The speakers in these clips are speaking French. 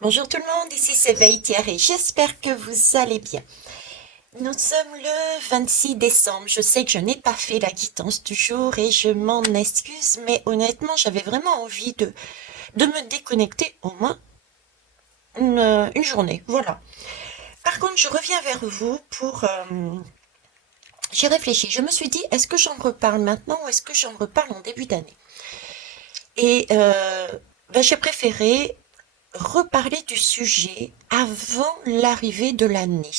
Bonjour tout le monde, ici c'est Thierry, j'espère que vous allez bien. Nous sommes le 26 décembre, je sais que je n'ai pas fait la quittance du jour et je m'en excuse, mais honnêtement j'avais vraiment envie de me déconnecter au moins une journée, voilà. Par contre je reviens vers vous pour... j'ai réfléchi, je me suis dit est-ce que j'en reparle maintenant ou est-ce que j'en reparle en début d'année? Et j'ai préféré reparler du sujet avant l'arrivée de l'année,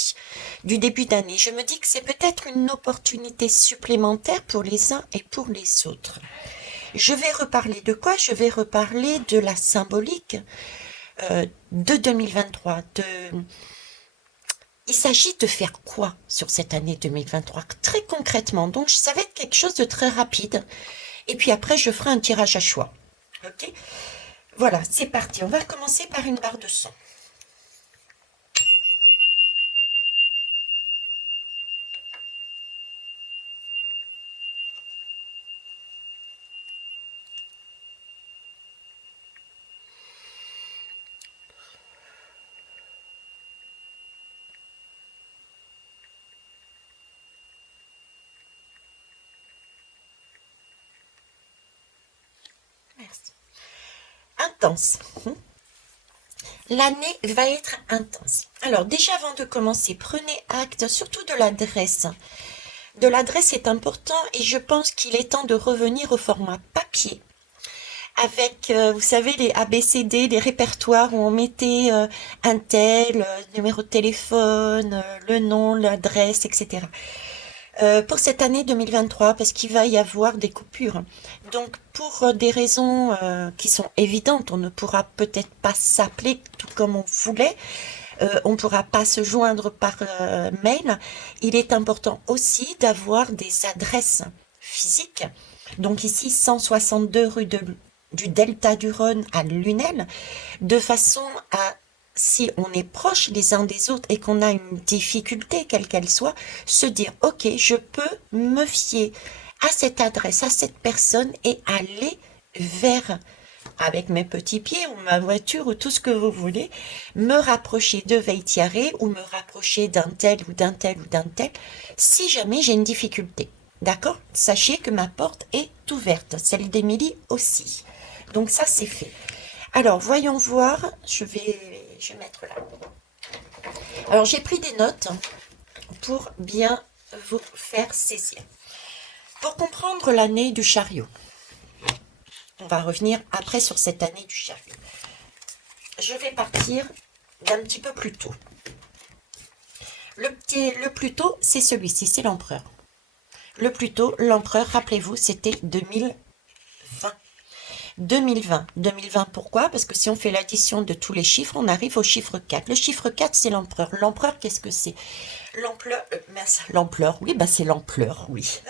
du début d'année. Je me dis que c'est peut-être une opportunité supplémentaire pour les uns et pour les autres. Je vais reparler de quoi? Je vais reparler de la symbolique de 2023. Il s'agit de faire quoi sur cette année 2023 très concrètement. Donc ça va être quelque chose de très rapide. Et puis après, je ferai un tirage à choix. Ok? Voilà, c'est parti. On va commencer par une barre de son. Merci. Intense. L'année va être intense. Alors déjà avant de commencer, prenez acte surtout de l'adresse. De l'adresse est important et je pense qu'il est temps de revenir au format papier. Avec, vous savez, les ABCD, les répertoires où on mettait un tel, numéro de téléphone, le nom, l'adresse, etc. Pour cette année 2023, parce qu'il va y avoir des coupures. Donc, pour des raisons qui sont évidentes, on ne pourra peut-être pas s'appeler tout comme on voulait, on ne pourra pas se joindre par mail. Il est important aussi d'avoir des adresses physiques. Donc ici, 162 du Delta du Rhône à Lunel, de façon à si on est proche les uns des autres et qu'on a une difficulté, quelle qu'elle soit, se dire, ok, je peux me fier à cette adresse, à cette personne et aller vers, avec mes petits pieds ou ma voiture ou tout ce que vous voulez, me rapprocher de Veitiaré ou me rapprocher d'un tel ou d'un tel ou d'un tel, si jamais j'ai une difficulté. D'accord? Sachez que ma porte est ouverte, celle d'Émilie aussi. Donc ça, c'est fait. Alors, voyons voir. Je vais mettre là. Alors, j'ai pris des notes pour bien vous faire saisir. Pour comprendre l'année du chariot, on va revenir après sur cette année du chariot. Je vais partir d'un petit peu plus tôt. Le plus tôt, c'est celui-ci, c'est l'empereur. Le plus tôt, l'empereur, rappelez-vous, c'était 2020. 2020. 2020, pourquoi? Parce que si on fait l'addition de tous les chiffres, on arrive au chiffre 4. Le chiffre 4, c'est l'empereur. L'empereur, qu'est-ce que c'est? L'ampleur, oui, c'est l'ampleur, oui.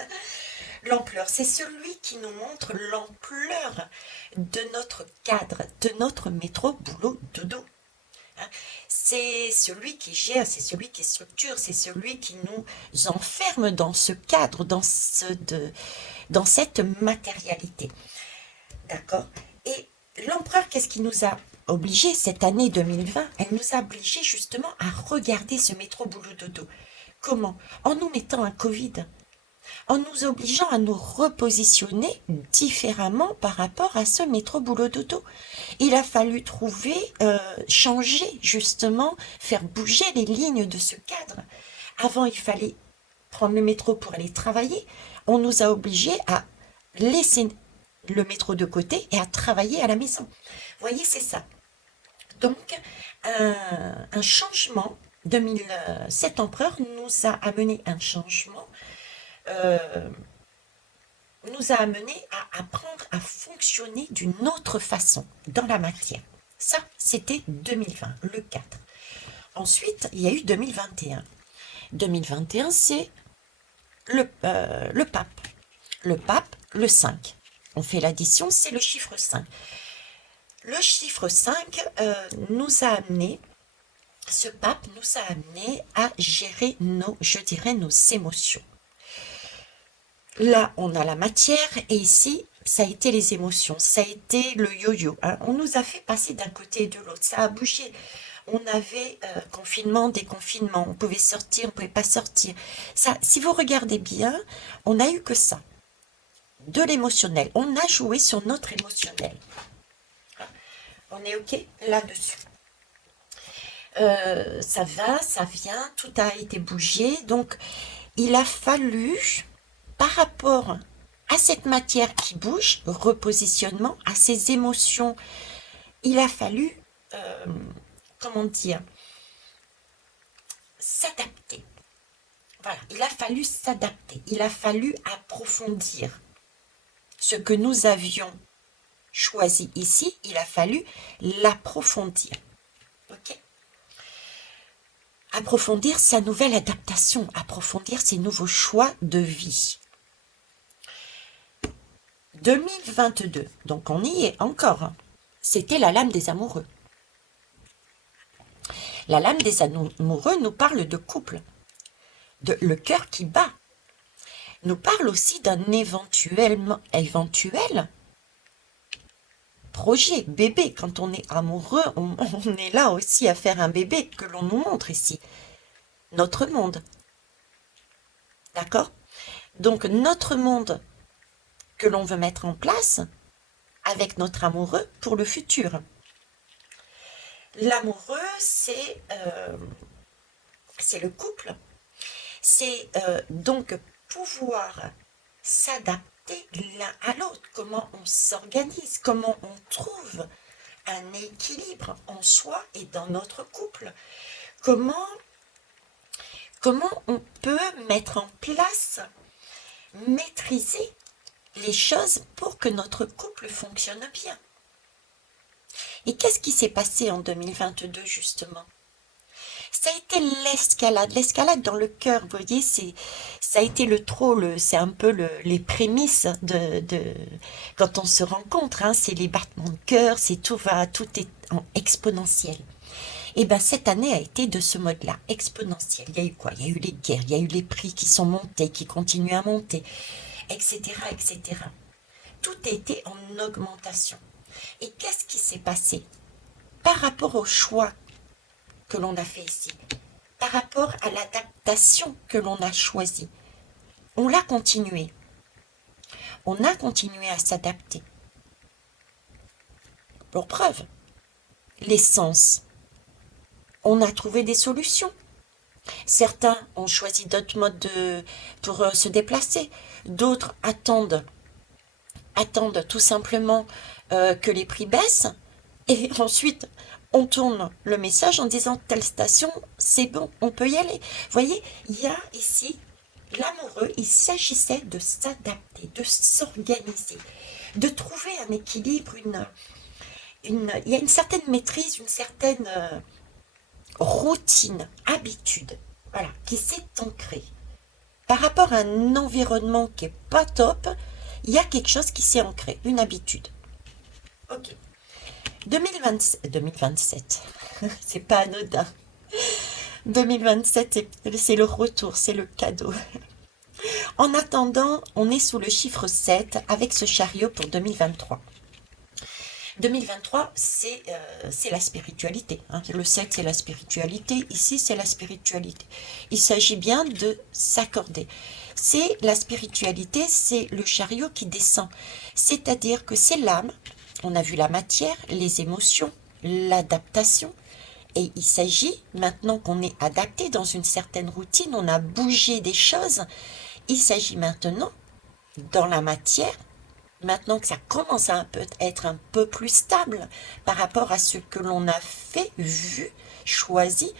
L'ampleur, c'est celui qui nous montre l'ampleur de notre cadre, de notre métro, boulot, dodo. C'est celui qui gère, c'est celui qui structure, c'est celui qui nous enferme dans ce cadre, dans cette matérialité. D'accord? Et l'empereur, qu'est-ce qui nous a obligés cette année 2020? Elle nous a obligés justement à regarder ce métro boulot dodo. Comment? En nous mettant un Covid, en nous obligeant à nous repositionner différemment par rapport à ce métro boulot dodo. Il a fallu trouver, changer justement, faire bouger les lignes de ce cadre. Avant, il fallait prendre le métro pour aller travailler. On nous a obligés à laisser le métro de côté et à travailler à la maison. Vous voyez, c'est ça. Donc, un changement, 2000, cet empereur nous a amené un changement, euh, nous a amené à apprendre à fonctionner d'une autre façon dans la matière. Ça, c'était 2020, le 4. Ensuite, il y a eu 2021. 2021, c'est le pape. Le pape, le 5. On fait l'addition, c'est le chiffre 5. Le chiffre 5 nous a amené, ce pape nous a amené à gérer je dirais, nos émotions. Là, on a la matière et ici, ça a été les émotions, ça a été le yo-yo, hein. On nous a fait passer d'un côté et de l'autre, ça a bougé. On avait confinement, déconfinement, on pouvait sortir, on pouvait pas sortir. Ça, si vous regardez bien, on n'a eu que ça, de l'émotionnel. On a joué sur notre émotionnel. On est OK là-dessus. Ça va, ça vient, tout a été bougé. Donc, il a fallu, par rapport à cette matière qui bouge, repositionnement, à ces émotions, il a fallu, euh, comment dire, s'adapter. Voilà, il a fallu s'adapter. Il a fallu approfondir ce que nous avions choisi ici. Il a fallu l'approfondir. OK? Approfondir sa nouvelle adaptation, approfondir ses nouveaux choix de vie. 2022, donc on y est encore, hein. C'était la lame des amoureux. La lame des amoureux nous parle de couple, de le cœur qui bat, nous parle aussi d'un éventuel projet, bébé. Quand on est amoureux, on est là aussi à faire un bébé que l'on nous montre ici. Notre monde. D'accord? Donc notre monde que l'on veut mettre en place avec notre amoureux pour le futur. L'amoureux, c'est le couple. C'est donc pouvoir s'adapter l'un à l'autre, comment on s'organise, comment on trouve un équilibre en soi et dans notre couple, comment on peut mettre en place, maîtriser les choses pour que notre couple fonctionne bien. Et qu'est-ce qui s'est passé en 2022 justement? Ça a été l'escalade dans le cœur, vous voyez, ça a été le troll, c'est un peu les prémices de quand on se rencontre, hein, c'est les battements de cœur, c'est tout est en exponentiel. Et bien cette année a été de ce mode-là, exponentiel. Il y a eu quoi? Il y a eu les guerres, il y a eu les prix qui sont montés, qui continuent à monter, etc., etc. Tout a été en augmentation. Et qu'est-ce qui s'est passé par rapport au choix que l'on a fait ici, par rapport à l'adaptation que l'on a choisie? On l'a continué. On a continué à s'adapter. Pour preuve, l'essence. On a trouvé des solutions. Certains ont choisi d'autres modes pour se déplacer. D'autres attendent tout simplement que les prix baissent. Et ensuite, on tourne le message en disant telle station, c'est bon, on peut y aller. Vous voyez, il y a ici l'amoureux, il s'agissait de s'adapter, de s'organiser, de trouver un équilibre, il y a une certaine maîtrise, une certaine routine, habitude, voilà, qui s'est ancrée. Par rapport à un environnement qui est pas top, il y a quelque chose qui s'est ancré, une habitude. Ok. 2027, c'est pas anodin. 2027, c'est le retour, c'est le cadeau. En attendant, on est sous le chiffre 7 avec ce chariot pour 2023. 2023, c'est la spiritualité, hein. Le 7, c'est la spiritualité. Ici, c'est la spiritualité. Il s'agit bien de s'accorder. C'est la spiritualité, c'est le chariot qui descend. C'est-à-dire que c'est l'âme. On a vu la matière, les émotions, l'adaptation. Et il s'agit, maintenant qu'on est adapté dans une certaine routine, on a bougé des choses, il s'agit maintenant, dans la matière, maintenant que ça commence à être un peu plus stable par rapport à ce que l'on a fait, vu, choisi,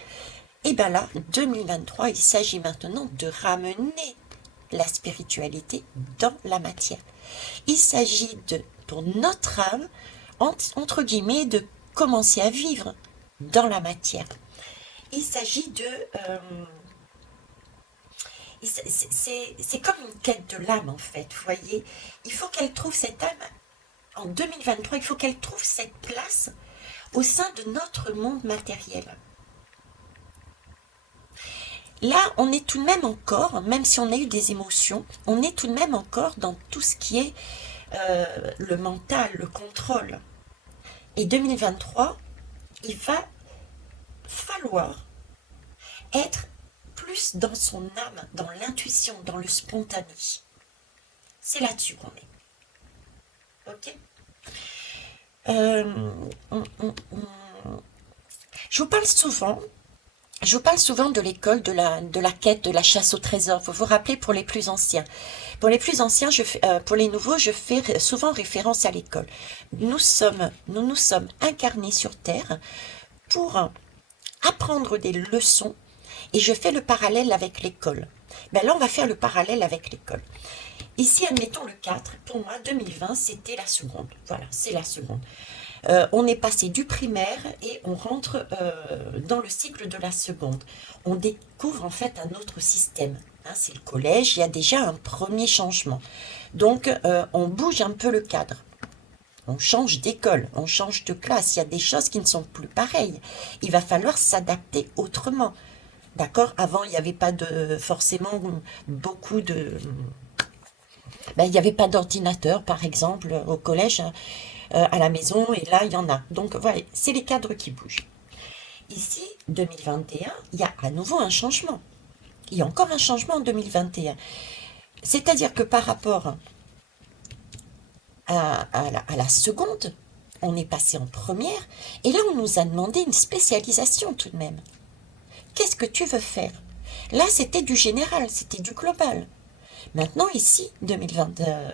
et bien là, 2023, il s'agit maintenant de ramener la spiritualité dans la matière. Il s'agit pour notre âme, entre guillemets, de commencer à vivre dans la matière. Il s'agit de... c'est comme une quête de l'âme, en fait, vous voyez. Il faut qu'elle trouve cette âme, en 2023, il faut qu'elle trouve cette place au sein de notre monde matériel. Là, on est tout de même encore, même si on a eu des émotions, on est tout de même encore dans tout ce qui est le mental, le contrôle. Et 2023, il va falloir être plus dans son âme, dans l'intuition, dans le spontané. C'est là-dessus qu'on est. Ok. Euh, on- on- on- Je vous parle souvent. Je vous parle souvent de l'école, de la quête, de la chasse au trésor. Vous vous rappelez pour les plus anciens. Pour les plus anciens, pour les nouveaux, je fais souvent référence à l'école. Nous nous sommes incarnés sur Terre pour apprendre des leçons et je fais le parallèle avec l'école. Ben là, on va faire le parallèle avec l'école. Ici, admettons le 4. Pour moi, 2020, c'était la seconde. Voilà, c'est la seconde. On est passé du primaire et on rentre dans le cycle de la seconde. On découvre en fait un autre système. Hein, c'est le collège, il y a déjà un premier changement. Donc, on bouge un peu le cadre. On change d'école, on change de classe. Il y a des choses qui ne sont plus pareilles. Il va falloir s'adapter autrement. D'accord? Avant, il n'y avait pas de forcément beaucoup de. Ben, il n'y avait pas d'ordinateur, par exemple, au collège, hein, à la maison, et là, il y en a. Donc, voilà, c'est les cadres qui bougent. Ici, 2021, il y a à nouveau un changement. Il y a encore un changement en 2021. C'est-à-dire que par rapport à la seconde, on est passé en première, et là, on nous a demandé une spécialisation tout de même. Qu'est-ce que tu veux faire? Là, c'était du général, c'était du global. Maintenant, ici, 2021,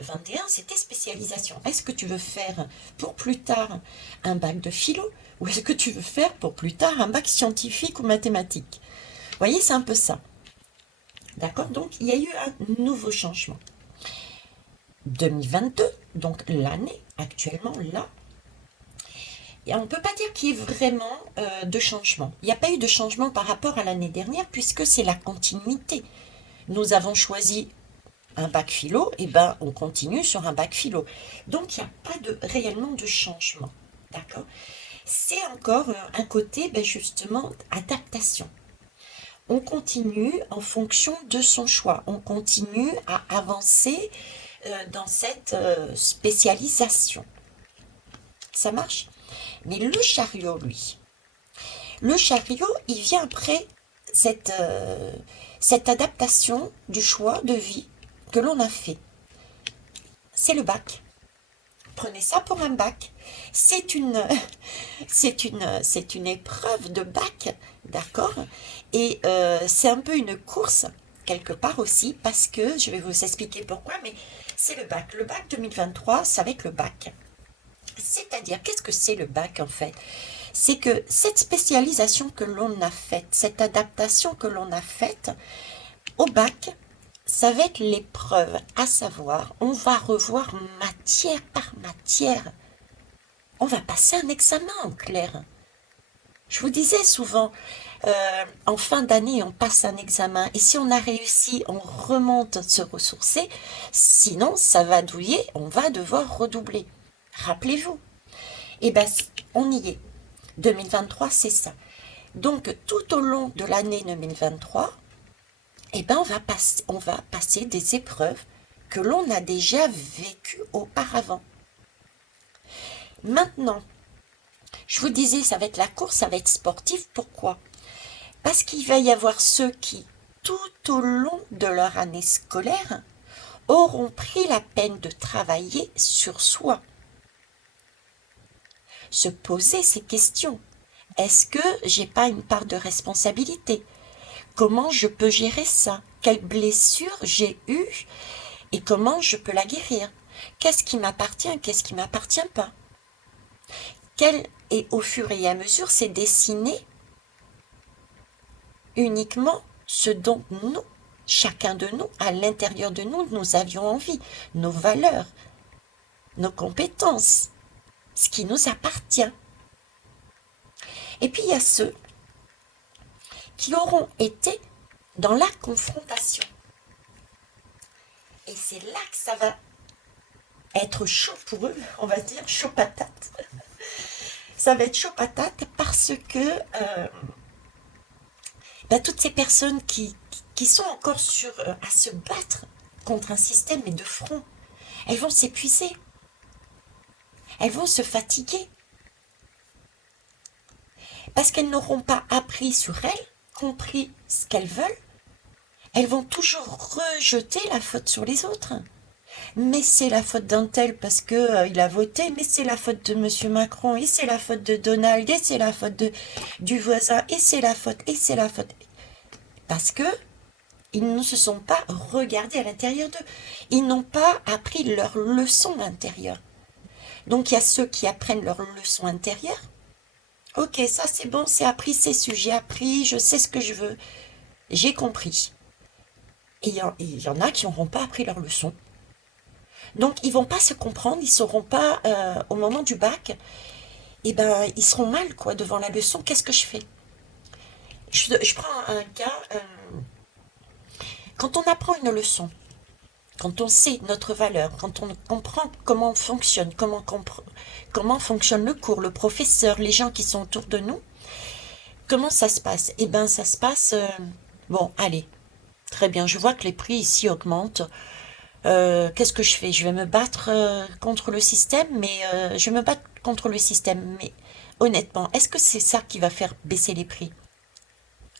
c'était spécialisation. Est-ce que tu veux faire pour plus tard un bac de philo ou est-ce que tu veux faire pour plus tard un bac scientifique ou mathématique? Vous voyez, c'est un peu ça. D'accord? Donc, il y a eu un nouveau changement. 2022, donc l'année actuellement, là, et on ne peut pas dire qu'il y ait vraiment de changement. Il n'y a pas eu de changement par rapport à l'année dernière puisque c'est la continuité. Nous avons choisi un bac philo, et ben on continue sur un bac philo. Donc il n'y a pas réellement de changement. D'accord? C'est encore un côté, ben, justement, adaptation. On continue en fonction de son choix. On continue à avancer dans cette spécialisation. Ça marche? Mais le chariot, lui, le chariot, il vient après cette adaptation du choix de vie que l'on a fait. C'est le bac. Prenez ça pour un bac. C'est une, c'est une épreuve de bac, d'accord? Et c'est un peu une course, quelque part aussi, parce que, je vais vous expliquer pourquoi, mais c'est le bac. Le bac 2023, ça va être le bac. C'est-à-dire, qu'est-ce que c'est le bac en fait? C'est que cette spécialisation que l'on a faite, cette adaptation que l'on a faite au bac, ça va être l'épreuve, à savoir, on va revoir matière par matière. On va passer un examen en clair. Je vous disais souvent, en fin d'année, on passe un examen et si on a réussi, on remonte se ressourcer. Sinon, ça va douiller, on va devoir redoubler. Rappelez-vous. Eh bien, on y est. 2023, c'est ça. Donc, tout au long de l'année 2023, eh ben, on va passer des épreuves que l'on a déjà vécues auparavant. Maintenant, je vous disais, ça va être la course, ça va être sportif. Pourquoi? Parce qu'il va y avoir ceux qui, tout au long de leur année scolaire, auront pris la peine de travailler sur soi, se poser ces questions. Est-ce que j'ai pas une part de responsabilité? Comment je peux gérer ça? Quelle blessure j'ai eue et comment je peux la guérir? Qu'est-ce qui m'appartient? Qu'est-ce qui m'appartient pas? Et au fur et à mesure, c'est dessiner uniquement ce dont nous, chacun de nous, à l'intérieur de nous, nous avions envie, nos valeurs, nos compétences, ce qui nous appartient. Et puis il y a ceux qui auront été dans la confrontation. Et c'est là que ça va être chaud pour eux, on va dire chaud patate. Ça va être chaud patate parce que toutes ces personnes qui sont encore à se battre contre un système et de front, elles vont s'épuiser. elles vont se fatiguer parce qu'elles n'auront pas appris sur elles, compris ce qu'elles veulent. Elles vont toujours rejeter la faute sur les autres. Mais c'est la faute d'un tel parce que il a voté, mais c'est la faute de Monsieur Macron, et c'est la faute de Donald, et c'est la faute du voisin, et c'est la faute, et c'est la faute. Parce que ils ne se sont pas regardés à l'intérieur d'eux. Ils n'ont pas appris leur leçon intérieure. Donc il y a ceux qui apprennent leur leçon intérieure. Ok, ça c'est bon, c'est appris, c'est su, j'ai appris, je sais ce que je veux, j'ai compris. Et il y en a qui n'auront pas appris leur leçon. Donc ils vont pas se comprendre, ils sauront pas au moment du bac, et ben ils seront mal quoi devant la leçon. Qu'est-ce que je fais? Je prends un cas. Quand on apprend une leçon, quand on sait notre valeur, quand on comprend comment on fonctionne, comment fonctionne le cours, le professeur, les gens qui sont autour de nous, comment ça se passe? Eh ben ça se passe. Bon, allez, très bien. Je vois que les prix ici augmentent. Qu'est-ce que je fais? Je vais me battre contre le système, mais je vais me battre contre le système. Mais honnêtement, est-ce que c'est ça qui va faire baisser les prix?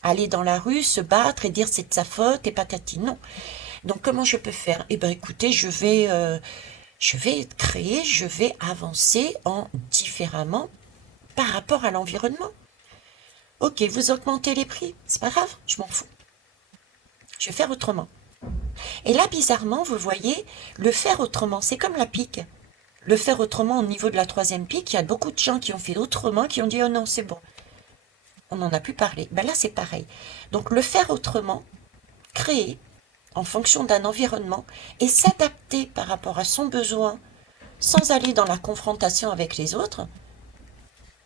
Aller dans la rue, se battre et dire c'est de sa faute et patati. Non. Donc comment je peux faire? Eh ben écoutez, je vais créer, je vais avancer en différemment par rapport à l'environnement. Ok, vous augmentez les prix, c'est pas grave, je m'en fous. Je vais faire autrement. Et là, bizarrement, vous voyez, le faire autrement, c'est comme la pique. Le faire autrement au niveau de la troisième pique, il y a beaucoup de gens qui ont fait autrement, qui ont dit, oh non, c'est bon. On n'en a plus parlé. Ben là, c'est pareil. Donc, le faire autrement, créer en fonction d'un environnement et s'adapter par rapport à son besoin sans aller dans la confrontation avec les autres,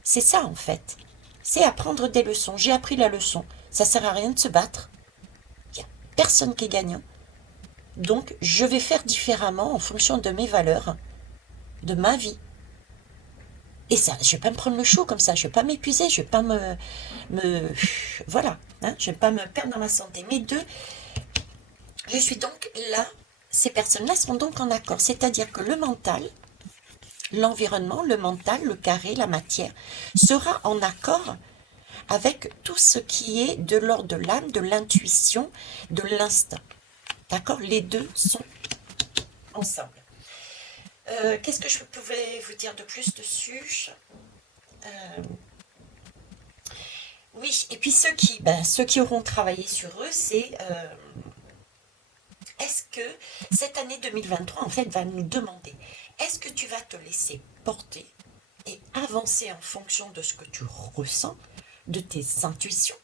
c'est ça en fait. C'est apprendre des leçons. J'ai appris la leçon. Ça sert à rien de se battre. Il n'y a personne qui est gagnant. Donc, je vais faire différemment en fonction de mes valeurs, de ma vie. Et ça, je ne vais pas me prendre le chou comme ça, je ne vais pas m'épuiser, je ne vais pas voilà, hein, je ne vais pas me perdre dans ma santé. Mais deux, je suis donc là, ces personnes-là seront donc en accord. C'est-à-dire que le mental, l'environnement, le mental, le carré, la matière, sera en accord avec tout ce qui est de l'ordre de l'âme, de l'intuition, de l'instinct. D'accord? Les deux sont ensemble. Qu'est-ce que je pouvais vous dire de plus dessus? Oui, et puis ceux qui auront travaillé sur eux, c'est est-ce que cette année 2023, en fait, va nous demander, est-ce que tu vas te laisser porter et avancer en fonction de ce que tu ressens, de tes intuitions,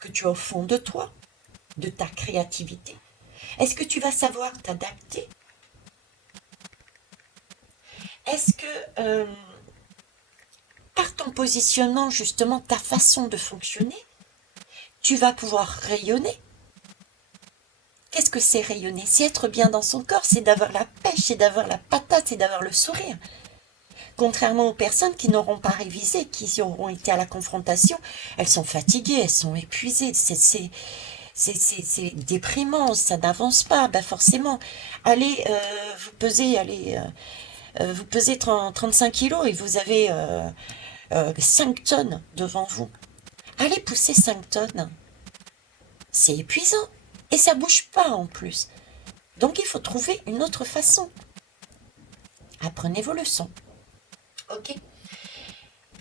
que tu as au fond de toi, de ta créativité? Est-ce que tu vas savoir t'adapter? Est-ce que par ton positionnement, justement, ta façon de fonctionner, tu vas pouvoir rayonner? Qu'est-ce que c'est rayonner? C'est être bien dans son corps, c'est d'avoir la pêche, c'est d'avoir la patate, c'est d'avoir le sourire. Contrairement aux personnes qui n'auront pas révisé, qui auront été à la confrontation, elles sont fatiguées, elles sont épuisées, c'est déprimant, ça n'avance pas, ben forcément. Allez, vous pesez 35 kilos et vous avez 5 tonnes devant vous. Allez pousser 5 tonnes. C'est épuisant. Et ça bouge pas en plus. Donc il faut trouver une autre façon. Apprenez vos leçons. Ok?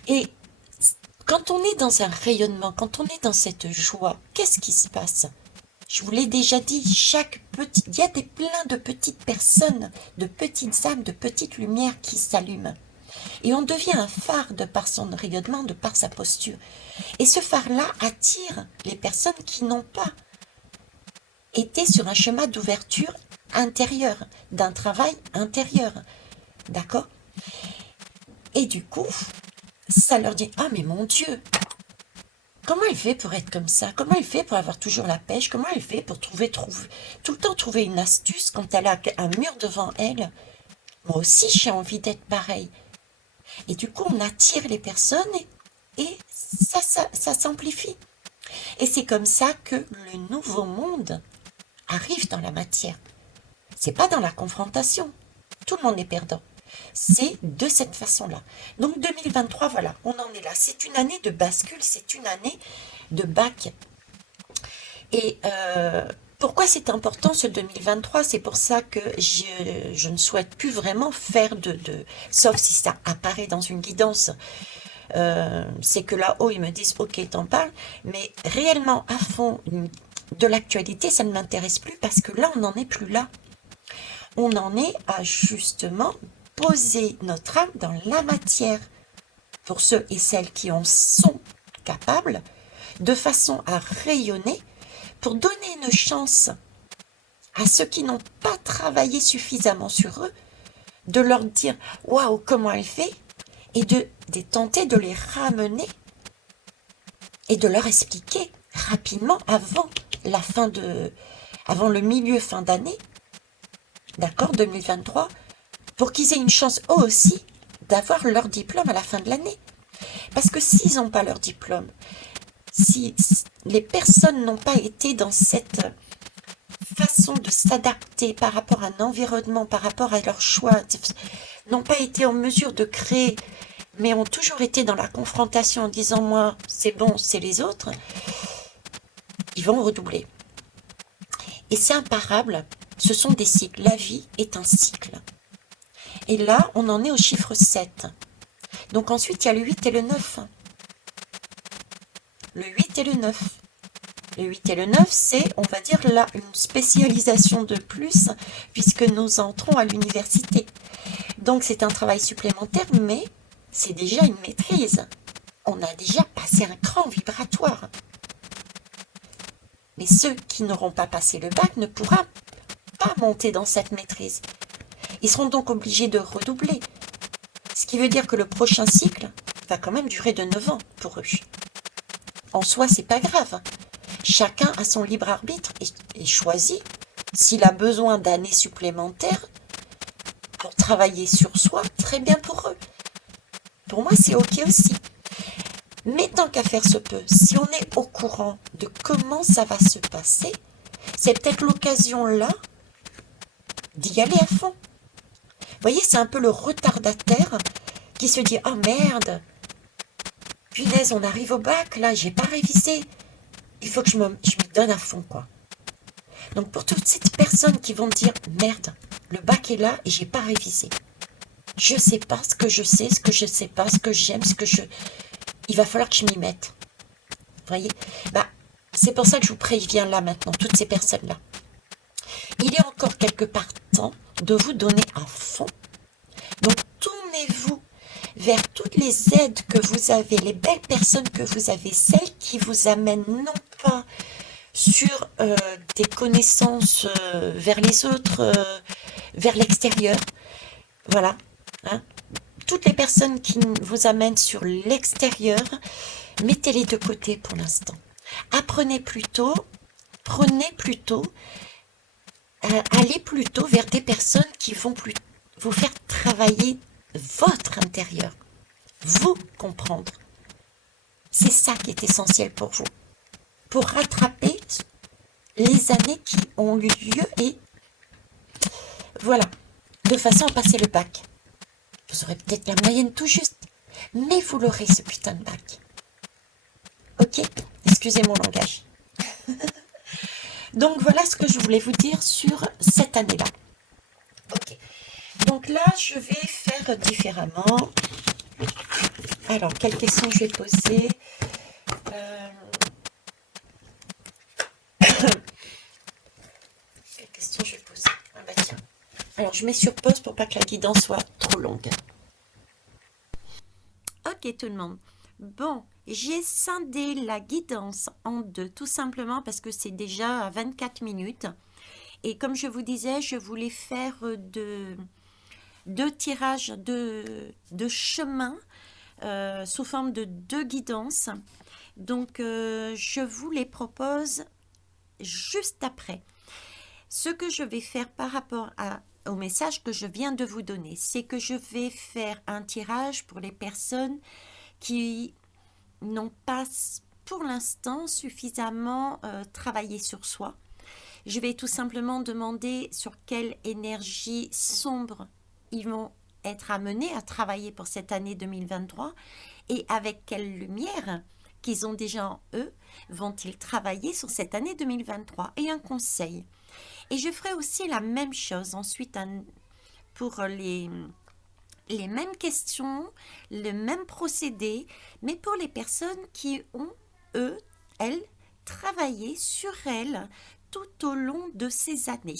Et quand on est dans un rayonnement, quand on est dans cette joie, qu'est-ce qui se passe? Je vous l'ai déjà dit, il y a plein de petites personnes, de petites âmes, de petites lumières qui s'allument. Et on devient un phare de par son rayonnement, de par sa posture. Et ce phare-là attire les personnes qui n'ont pas été sur un chemin d'ouverture intérieure, d'un travail intérieur. D'accord? Et du coup, ça leur dit, ah mais mon Dieu, comment elle fait pour être comme ça? Comment elle fait pour avoir toujours la pêche? Comment elle fait pour tout le temps trouver une astuce quand elle a un mur devant elle? Moi aussi, j'ai envie d'être pareil. Et du coup, on attire les personnes et ça s'amplifie. Et c'est comme ça que le nouveau monde arrive dans la matière. C'est pas dans la confrontation. Tout le monde est perdant. C'est de cette façon-là. Donc 2023, voilà, on en est là. C'est une année de bascule, c'est une année de bac. Et pourquoi c'est important ce 2023? C'est pour ça que je ne souhaite plus vraiment faire sauf si ça apparaît dans une guidance, c'est que là-haut ils me disent ok t'en parles, mais réellement à fond de l'actualité ça ne m'intéresse plus parce que là on n'en est plus là. On en est à justement poser notre âme dans la matière pour ceux et celles qui en sont capables, de façon à rayonner, pour donner une chance à ceux qui n'ont pas travaillé suffisamment sur eux, de leur dire waouh comment elle fait, et de tenter de les ramener et de leur expliquer rapidement avant avant le milieu fin d'année, d'accord, 2023, pour qu'ils aient une chance eux aussi d'avoir leur diplôme à la fin de l'année. Parce que s'ils n'ont pas leur diplôme, si les personnes n'ont pas été dans cette façon de s'adapter par rapport à un environnement, par rapport à leur choix, n'ont pas été en mesure de créer, mais ont toujours été dans la confrontation en disant moi c'est bon, c'est les autres, ils vont redoubler. Et c'est imparable, ce sont des cycles, la vie est un cycle. Et là, on en est au chiffre 7. Donc ensuite, il y a le 8 et le 9. Le 8 et le 9. Le 8 et le 9, c'est, on va dire là, une spécialisation de plus, puisque nous entrons à l'université. Donc c'est un travail supplémentaire, mais c'est déjà une maîtrise. On a déjà passé un cran vibratoire. Mais ceux qui n'auront pas passé le bac ne pourront pas monter dans cette maîtrise. Ils seront donc obligés de redoubler. Ce qui veut dire que le prochain cycle va quand même durer de 9 ans pour eux. En soi, c'est pas grave. Chacun a son libre arbitre et choisit s'il a besoin d'années supplémentaires pour travailler sur soi, très bien pour eux. Pour moi, c'est ok aussi. Mais tant qu'à faire se peut, si on est au courant de comment ça va se passer, c'est peut-être l'occasion là d'y aller à fond. Vous voyez, c'est un peu le retardataire qui se dit « Oh merde, punaise, on arrive au bac, là, j'ai pas révisé. Il faut que je me donne à fond, quoi. » Donc pour toutes ces personnes qui vont dire « Merde, le bac est là et j'ai pas révisé. Je sais pas ce que je sais, ce que je sais pas, ce que j'aime, il va falloir que je m'y mette. » Vous voyez, c'est pour ça que je vous préviens là maintenant, toutes ces personnes-là. Il est encore quelque part temps de vous donner à fond. Donc tournez-vous vers toutes les aides que vous avez, les belles personnes que vous avez, celles qui vous amènent non pas sur des connaissances vers les autres, vers l'extérieur. Voilà. Hein. Toutes les personnes qui vous amènent sur l'extérieur, mettez-les de côté pour l'instant. Prenez plutôt, allez plutôt vers des personnes qui vont vous faire travailler votre intérieur, vous comprendre. C'est ça qui est essentiel pour vous, pour rattraper les années qui ont eu lieu et voilà, de façon à passer le bac. Vous aurez peut-être la moyenne tout juste, mais vous l'aurez ce putain de bac. Ok, excusez mon langage. Donc voilà ce que je voulais vous dire sur cette année-là. Ok, donc là je vais faire différemment. Alors, quelles questions je vais poser? Quelles questions je vais poser? Tiens. Alors, je mets sur pause pour pas que la guidance soit trop longue. Ok, tout le monde. Bon, j'ai scindé la guidance en deux, tout simplement parce que c'est déjà à 24 minutes. Et comme je vous disais, je voulais faire deux tirages de chemin sous forme de 2 guidances. Donc, je vous les propose juste après. Ce que je vais faire par rapport au message que je viens de vous donner, c'est que je vais faire un tirage pour les personnes qui n'ont pas pour l'instant suffisamment travaillé sur soi. Je vais tout simplement demander sur quelle énergie sombre ils vont être amenés à travailler pour cette année 2023 et avec quelle lumière qu'ils ont déjà en eux vont-ils travailler sur cette année 2023 et un conseil. Et je ferai aussi la même chose ensuite pour les mêmes questions, le même procédé, mais pour les personnes qui ont, eux, elles, travaillé sur elles tout au long de ces années.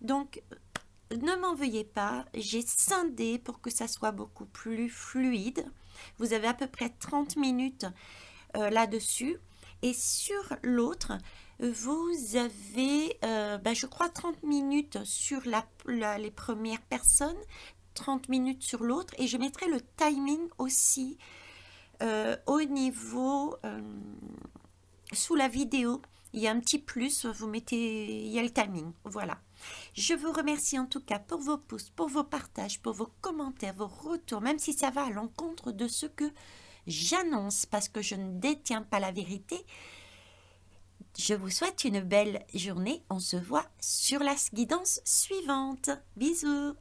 Donc, ne m'en veuillez pas, j'ai scindé pour que ça soit beaucoup plus fluide. Vous avez à peu près 30 minutes là-dessus. Et sur l'autre, vous avez, je crois, 30 minutes sur les premières personnes, 30 minutes sur l'autre. Et je mettrai le timing aussi au niveau, sous la vidéo. Il y a un petit plus, vous mettez, il y a le timing. Voilà. Je vous remercie en tout cas pour vos pouces, pour vos partages, pour vos commentaires, vos retours, même si ça va à l'encontre de ce que j'annonce parce que je ne détiens pas la vérité. Je vous souhaite une belle journée. On se voit sur la guidance suivante. Bisous.